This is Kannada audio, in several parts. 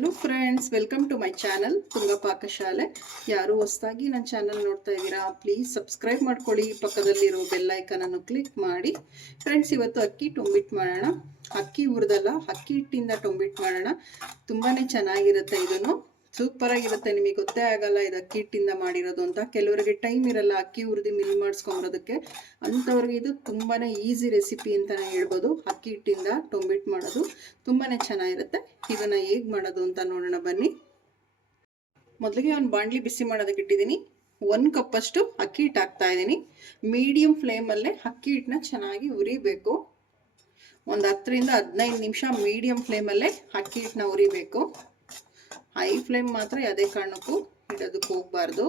Hello friends, welcome to my channel Tunga Pakashale. ಯಾರು ಹೊಸದಾಗಿ ನನ್ನ ಚಾನಲ್ ನೋಡ್ತಾ ಇದ್ದೀರಾ, ಪ್ಲೀಸ್ ಸಬ್ಸ್ಕ್ರೈಬ್ ಮಾಡ್ಕೊಳ್ಳಿ. ಪಕ್ಕದಲ್ಲಿರೋ ಬೆಲ್ ಐಕನ್ ಅನ್ನು ಕ್ಲಿಕ್ ಮಾಡಿ. ಫ್ರೆಂಡ್ಸ್, ಇವತ್ತು ಅಕ್ಕಿ ಟೊಂಬಿಟ್ಟು ಮಾಡೋಣ. ಅಕ್ಕಿ ಹುರಿದಲ್ಲ, ಅಕ್ಕಿ ಹಿಟ್ಟಿಂದ ಟೊಂಬಿಟ್ಟು ಮಾಡೋಣ. ತುಂಬಾ ಚೆನ್ನಾಗಿರುತ್ತೆ. ಇದನ್ನು ಸೂಪರ್ ಆಗಿರುತ್ತೆ. ನಿಮಗೆ ಗೊತ್ತೇ ಆಗಲ್ಲ ಇದು ಅಕ್ಕಿ ಹಿಟ್ಟಿಂದ ಮಾಡಿರೋದು ಅಂತ. ಕೆಲವರಿಗೆ ಟೈಮ್ ಇರಲ್ಲ ಅಕ್ಕಿ ಹುರಿದು ಮಿಲ್ ಮಾಡಿಸ್ಕೊಂಬರೋದಕ್ಕೆ. ಅಂಥವ್ರಿಗೆ ಇದು ತುಂಬಾ ಈಸಿ ರೆಸಿಪಿ ಅಂತಲೇ ಹೇಳ್ಬೋದು. ಅಕ್ಕಿ ಹಿಟ್ಟಿಂದ ಟೊಂಬಿಟ್ಟು ಮಾಡೋದು ತುಂಬಾ ಚೆನ್ನಾಗಿರುತ್ತೆ. ಇದನ್ನು ಹೇಗೆ ಮಾಡೋದು ಅಂತ ನೋಡೋಣ ಬನ್ನಿ. ಮೊದಲಿಗೆ ಒಂದು ಬಾಣಲಿ ಬಿಸಿ ಮಾಡೋದಕ್ಕೆ ಇಟ್ಟಿದ್ದೀನಿ. 1 ಕಪ್ಪಷ್ಟು ಅಕ್ಕಿ ಹಿಟ್ಟು ಹಾಕ್ತಾ ಇದ್ದೀನಿ. ಮೀಡಿಯಂ ಫ್ಲೇಮಲ್ಲೇ ಅಕ್ಕಿ ಹಿಟ್ಟನ್ನ ಚೆನ್ನಾಗಿ ಹುರಿಬೇಕು. ಒಂದು 10 ರಿಂದ 15 ನಿಮಿಷ ಮೀಡಿಯಂ ಫ್ಲೇಮಲ್ಲೇ ಅಕ್ಕಿ ಹಿಟ್ಟನ್ನ ಹುರಿಬೇಕು. ಹೈ ಫ್ಲೇಮ್ ಮಾತ್ರ ಯಾವುದೇ ಕಾರಣಕ್ಕೂ ಇಡೋದಕ್ಕೆ ಹೋಗಬಾರ್ದು.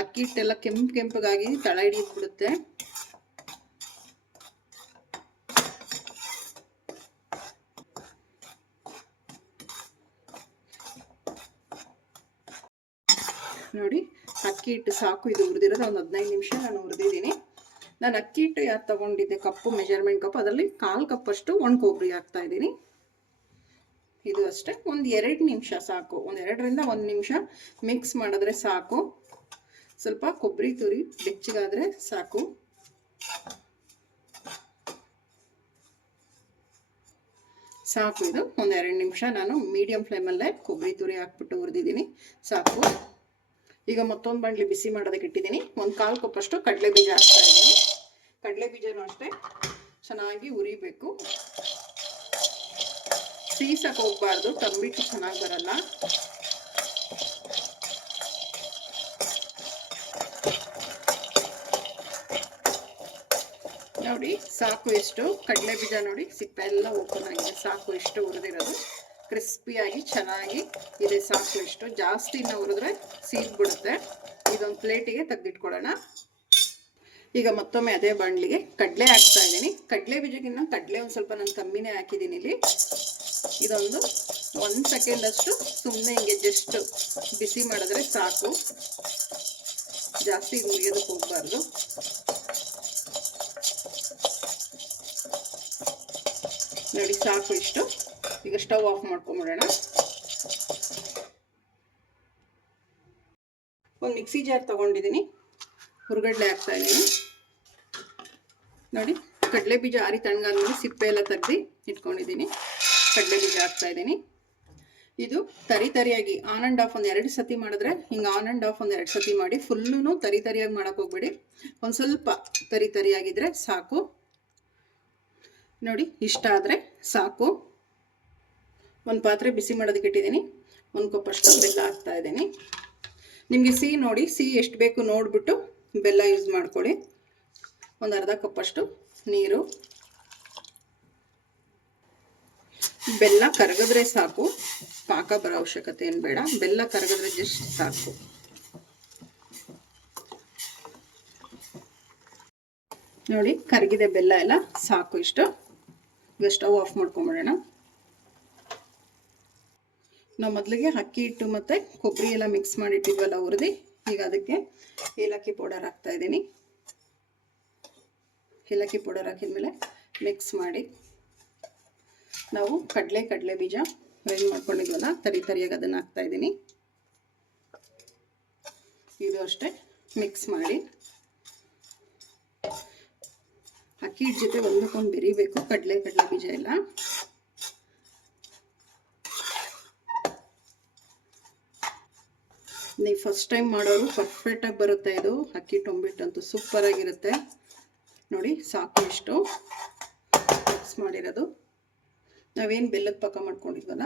ಅಕ್ಕಿ ಹಿಟ್ಟೆಲ್ಲ ಕೆಂಪಗಾಗಿ ತಳ ಹಿಡಿದ್ಬಿಡುತ್ತೆ. ನೋಡಿ, ಅಕ್ಕಿ ಹಿಟ್ಟು ಸಾಕು. ಇದು ಹುರಿದಿರೋದು ಒಂದು 15 ನಿಮಿಷ ನಾನು ಹುರಿದಿದ್ದೀನಿ. ನಾನು ಅಕ್ಕಿ ಹಿಟ್ಟು ಯಾವ್ದು ತೊಗೊಂಡಿದ್ದೆ, ಕಪ್ಪು ಮೆಜರ್ಮೆಂಟ್ ಕಪ್, ಅದರಲ್ಲಿ 1/4 ಕಪ್ಪಷ್ಟು ಒಣ ಕೊಬ್ಬರಿ ಹಾಕ್ತಾ ಇದ್ದೀನಿ. ಇದು ಅಷ್ಟೇ, ಒಂದು 2 ನಿಮಿಷ ಸಾಕು. ಒಂದು 2 ರಿಂದ 1 ನಿಮಿಷ ಮಿಕ್ಸ್ ಮಾಡಿದ್ರೆ ಸಾಕು. ಸ್ವಲ್ಪ ಕೊಬ್ಬರಿ ತುರಿ ಬೆಚ್ಚಗಾದರೆ ಸಾಕು. ಸಾಕು, ಇದು ಒಂದು 2 ನಿಮಿಷ ನಾನು ಮೀಡಿಯಂ ಫ್ಲೇಮಲ್ಲೇ ಕೊಬ್ಬರಿ ತುರಿ ಹಾಕ್ಬಿಟ್ಟು ಹುರಿದಿದ್ದೀನಿ. ಸಾಕು. ಈಗ ಮತ್ತೊಂದು ಬಾಣಲಿ ಬಿಸಿ ಮಾಡೋದಕ್ಕೆ ಇಟ್ಟಿದ್ದೀನಿ. ಒಂದು 1/4 ಕಪ್ಪಷ್ಟು ಕಡಲೆ ಬೀಜ ಹಾಕ್ತಾ ಇದ್ದೀನಿ. ಕಡಲೆ ಬೀಜನೂ ಅಷ್ಟೇ ಚೆನ್ನಾಗಿ ಹುರಿಬೇಕು. ಸೀಸಕ್ಕೆ ಹೋಗಬಾರ್ದು, ತಂಬಿಟ್ಟು ಚೆನ್ನಾಗಿ ಬರಲ್ಲ. ನೋಡಿ ಸಾಕು. ಎಷ್ಟು ಕಡಲೆ ಬೀಜ ನೋಡಿ, ಸಿಪ್ಪೆ ಎಲ್ಲ ಓಪನ್ ಆಗಿದೆ. ಸಾಕು, ಎಷ್ಟು ಹುರಿದಿರೋದು ಕ್ರಿಸ್ಪಿಯಾಗಿ ಚೆನ್ನಾಗಿ ಇದೆ. ಸಾಕು. ಎಷ್ಟು ಜಾಸ್ತಿನ ಹುರಿದ್ರೆ ಸೀದ್ಬಿಡುತ್ತೆ. ಇದೊಂದು ಪ್ಲೇಟಿಗೆ ತೆಗೆದಿಟ್ಕೊಳ್ಳೋಣ. ಈಗ ಮತ್ತೊಮ್ಮೆ ಅದೇ ಬಾಣಲಿಗೆ ಕಡಲೆ ಹಾಕ್ತಾ ಇದ್ದೀನಿ. ಕಡಲೆ ಬೀಜಕ್ಕಿಂತ ಕಡಲೆ ಒಂದು ಸ್ವಲ್ಪ ನಾನು ಕಮ್ಮಿನೇ ಹಾಕಿದ್ದೀನಿ ಇಲ್ಲಿ. ಇದೊಂದು 1 ಸೆಕೆಂಡ್ ಅಷ್ಟು ಸುಮ್ಮನೆ ಹಿಂಗೆ ಜಸ್ಟ್ ಬಿಸಿ ಮಾಡಿದ್ರೆ ಸಾಕು. ಜಾಸ್ತಿ ಹುರಿಯೋದಕ್ಕೆ ಹೋಗಬಾರ್ದು. ನೋಡಿ ಸಾಕು ಇಷ್ಟು. ಈಗ ಸ್ಟವ್ ಆಫ್ ಮಾಡ್ಕೊಂಬಿಡೋಣ. ಒಂದು ಮಿಕ್ಸಿ ಜಾರ್ ತೊಗೊಂಡಿದ್ದೀನಿ. ಹುರ್ಗಡ್ಲೆ ಹಾಕ್ತಾ ಇದ್ದೀನಿ. ನೋಡಿ, ಕಡಲೆ ಬೀಜ ಆರಿ ತಣ್ಣಗಾದ್ಮೇಲೆ ಸಿಪ್ಪೆ ಎಲ್ಲ ತೆಗೆದು ಇಟ್ಕೊಂಡಿದ್ದೀನಿ. ಕಡಲೆ ಬೀಜ ಹಾಕ್ತಾ ಇದ್ದೀನಿ. ಇದು ತರಿಯಾಗಿ ಆನ್ ಆ್ಯಂಡ್ ಆಫ್ ಒಂದು 2 ಸತಿ ಮಾಡಿದ್ರೆ, ಹಿಂಗೆ ಆನ್ ಆ್ಯಂಡ್ ಆಫ್ ಒಂದು 2 ಸತಿ ಮಾಡಿ. ಫುಲ್ಲೂ ತರಿಯಾಗಿ ಮಾಡೋಕೆ ಹೋಗ್ಬೇಡಿ. ಒಂದು ಸ್ವಲ್ಪ ತರಿಯಾಗಿದ್ರೆ ಸಾಕು. ನೋಡಿ, ಇಷ್ಟ ಆದರೆ ಸಾಕು. ಒಂದು ಪಾತ್ರೆ ಬಿಸಿ ಮಾಡೋದಕ್ಕೆ ಇಟ್ಟಿದ್ದೀನಿ. 1 ಕಪ್ಪಷ್ಟು ಬೆಲ್ಲ ಹಾಕ್ತಾ ಇದ್ದೀನಿ. ನಿಮಗೆ ಸಿಹಿ ನೋಡಿ, ಸಿಹಿ ಎಷ್ಟು ಬೇಕು ನೋಡಿಬಿಟ್ಟು ಬೆಲ್ಲ ಯೂಸ್ ಮಾಡ್ಕೊಳ್ಳಿ. ಒಂದು ಅರ್ಧ ಕಪ್ಪಷ್ಟು ನೀರು. ಬೆಲ್ಲ ಕರಗಿದ್ರೆ ಸಾಕು, ಪಾಕ ಬರೋ ಅವಶ್ಯಕತೆ ಏನು ಬೇಡ. ಬೆಲ್ಲ ಕರಗಿದ್ರೆ ಜಸ್ಟ್ ಸಾಕು. ನೋಡಿ, ಕರಗಿದೆ ಬೆಲ್ಲ ಎಲ್ಲ. ಸಾಕು ಇಷ್ಟು. ಈಗ ಸ್ಟವ್ ಆಫ್ ಮಾಡ್ಕೊಂಬಿಡೋಣ. ನಾವು ಮೊದಲಿಗೆ ಅಕ್ಕಿ ಹಿಟ್ಟು ಮತ್ತು ಕೊಬ್ಬರಿ ಎಲ್ಲ ಮಿಕ್ಸ್ ಮಾಡಿಟ್ಟಿದ್ವಲ್ಲ ಹುರಿದು, ಈಗ ಅದಕ್ಕೆ ಏಲಕ್ಕಿ ಪೌಡರ್ ಹಾಕ್ತಾ ಇದ್ದೀನಿ. ಏಲಕ್ಕಿ ಪೌಡರ್ ಹಾಕಿದ್ಮೇಲೆ ಮಿಕ್ಸ್ ಮಾಡಿ, ನಾವು ಕಡಲೆ ಬೀಜ ಫ್ರೈ ಮಾಡ್ಕೊಂಡಿದ್ವಲ್ಲ ತರಿಯಾಗಿ ಅದನ್ನು ಹಾಕ್ತಾ ಇದ್ದೀನಿ. ಇದು ಅಷ್ಟೇ ಮಿಕ್ಸ್ ಮಾಡಿ. ಅಕ್ಕಿ ಹಿಟ್ಟು ಜೊತೆ ಒಂದಕ್ಕೊಂದು ಬೆರಿಬೇಕು ಕಡಲೆ ಬೀಜ ಎಲ್ಲ. ನೀವು ಫಸ್ಟ್ ಟೈಮ್ ಮಾಡೋರು ಪರ್ಫೆಕ್ಟಾಗಿ ಬರುತ್ತೆ. ಇದು ಅಕ್ಕಿ ಟೊಂಬಿಟ್ಟು ಅಂತೂ ಸೂಪರ್ ಆಗಿರುತ್ತೆ. ನೋಡಿ ಸಾಕು ಇಷ್ಟು ಮಿಕ್ಸ್ ಮಾಡಿರೋದು. ನಾವೇನು ಬೆಲ್ಲದ ಪಾಕ ಮಾಡ್ಕೊಂಡಿದ್ವಲ್ಲ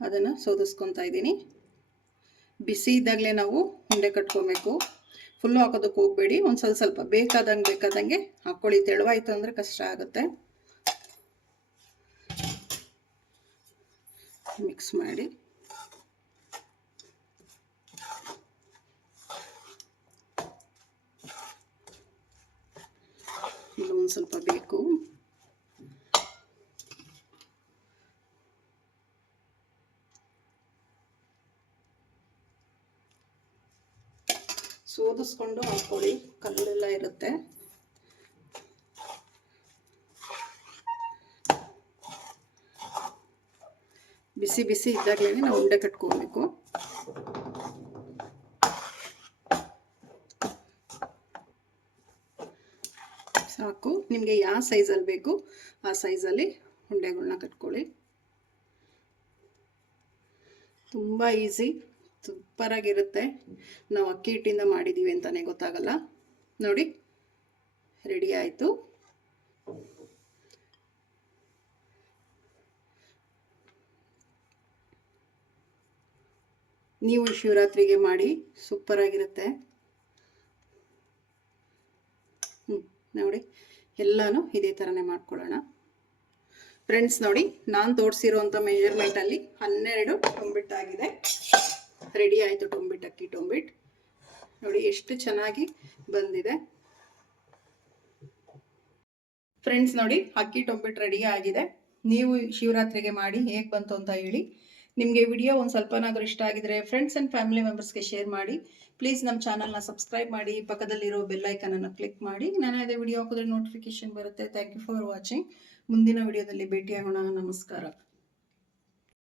ಅದನ್ನು ಸೋದಿಸ್ಕೊತಾ ಇದ್ದೀನಿ. ಬಿಸಿ ಇದ್ದಾಗಲೇ ನಾವು ಉಂಡೆ ಕಟ್ಕೊಬೇಕು. ಫುಲ್ಲು ಹಾಕೋದಕ್ಕೆ ಹೋಗಬೇಡಿ. ಒಂದು ಸ್ವಲ್ಪ ಬೇಕಾದಂಗೆ ಹಾಕ್ಕೊಳ್ಳಿ. ತೆಳುವಾಯಿತು ಅಂದರೆ ಕಷ್ಟ ಆಗುತ್ತೆ. ಮಿಕ್ಸ್ ಮಾಡಿ ಇನ್ನೊಂದು ಸ್ವಲ್ಪ ಬೇಕು. ಸೋದಿಸ್ಕೊಂಡು ಹಾಕ್ಕೊಳ್ಳಿ, ಕಲ್ಲೆಲ್ಲ ಇರುತ್ತೆ. ಬಿಸಿ ಬಿಸಿ ಇದ್ದಾಗಲೇ ನಾವು ಉಂಡೆ ಕಟ್ಕೋಬೇಕು. ಸಾಕು. ನಿಮಗೆ ಯಾವ ಸೈಜಲ್ಲಿ ಬೇಕು ಆ ಸೈಜಲ್ಲಿ ಉಂಡೆಗಳನ್ನ ಕಟ್ಕೊಳ್ಳಿ. ತುಂಬ ಈಸಿ, ಸೂಪರಾಗಿರುತ್ತೆ. ನಾವು ಅಕ್ಕಿ ಹಿಟ್ಟಿಂದ ಮಾಡಿದ್ದೀವಿ ಅಂತಲೇ ಗೊತ್ತಾಗಲ್ಲ. ನೋಡಿ, ರೆಡಿ ಆಯಿತು. ನೀವು ಶಿವರಾತ್ರಿಗೆ ಮಾಡಿ, ಸೂಪರಾಗಿರುತ್ತೆ. ನೋಡಿ, ಎಲ್ಲನೂ ಇದೇ ಥರನೇ ಮಾಡ್ಕೊಳ್ಳೋಣ ಫ್ರೆಂಡ್ಸ್. ನೋಡಿ, ನಾನು ತೋರಿಸಿರೋಂಥ ಮೆಜರ್ಮೆಂಟಲ್ಲಿ 12 ಟೊಂಬಿಟ್ಟಾಗಿದೆ. ರೆಡಿ ಆಯಿತು ಟೊಂಬಿಟ್, ಅಕ್ಕಿ ಟೊಂಬಿಟ್. ನೋಡಿ ಎಷ್ಟು ಚೆನ್ನಾಗಿ ಬಂದಿದೆ ಫ್ರೆಂಡ್ಸ್. ನೋಡಿ, ಅಕ್ಕಿ ಟೊಂಬಿಟ್ ರೆಡಿ ಆಗಿದೆ. ನೀವು ಶಿವರಾತ್ರಿಗೆ ಮಾಡಿ ಹೇಗೆ ಬಂತು ಅಂತ ಹೇಳಿ. ನಿಮಗೆ ವಿಡಿಯೋ ಒಂದು ಸ್ವಲ್ಪನಾದರೂ ಇಷ್ಟ ಆಗಿದ್ರೆ ಫ್ರೆಂಡ್ಸ್ ಆ್ಯಂಡ್ ಫ್ಯಾಮಿಲಿ ಮೆಂಬರ್ಸ್ಗೆ ಶೇರ್ ಮಾಡಿ. ಪ್ಲೀಸ್ ನಮ್ಮ ಚಾನಲ್ನ ಸಬ್ಸ್ಕ್ರೈಬ್ ಮಾಡಿ, ಪಕ್ಕದಲ್ಲಿರೋ ಬೆಲ್ಲೈಕನನ್ನು ಕ್ಲಿಕ್ ಮಾಡಿ. ನಾನು ಅದೇ ವಿಡಿಯೋ ಹಾಕಿದ್ರೆ ನೋಟಿಫಿಕೇಶನ್ ಬರುತ್ತೆ. Thank you for watching. ಮುಂದಿನ ವಿಡಿಯೋದಲ್ಲಿ ಭೇಟಿಯಾಗೋಣ. ನಮಸ್ಕಾರ.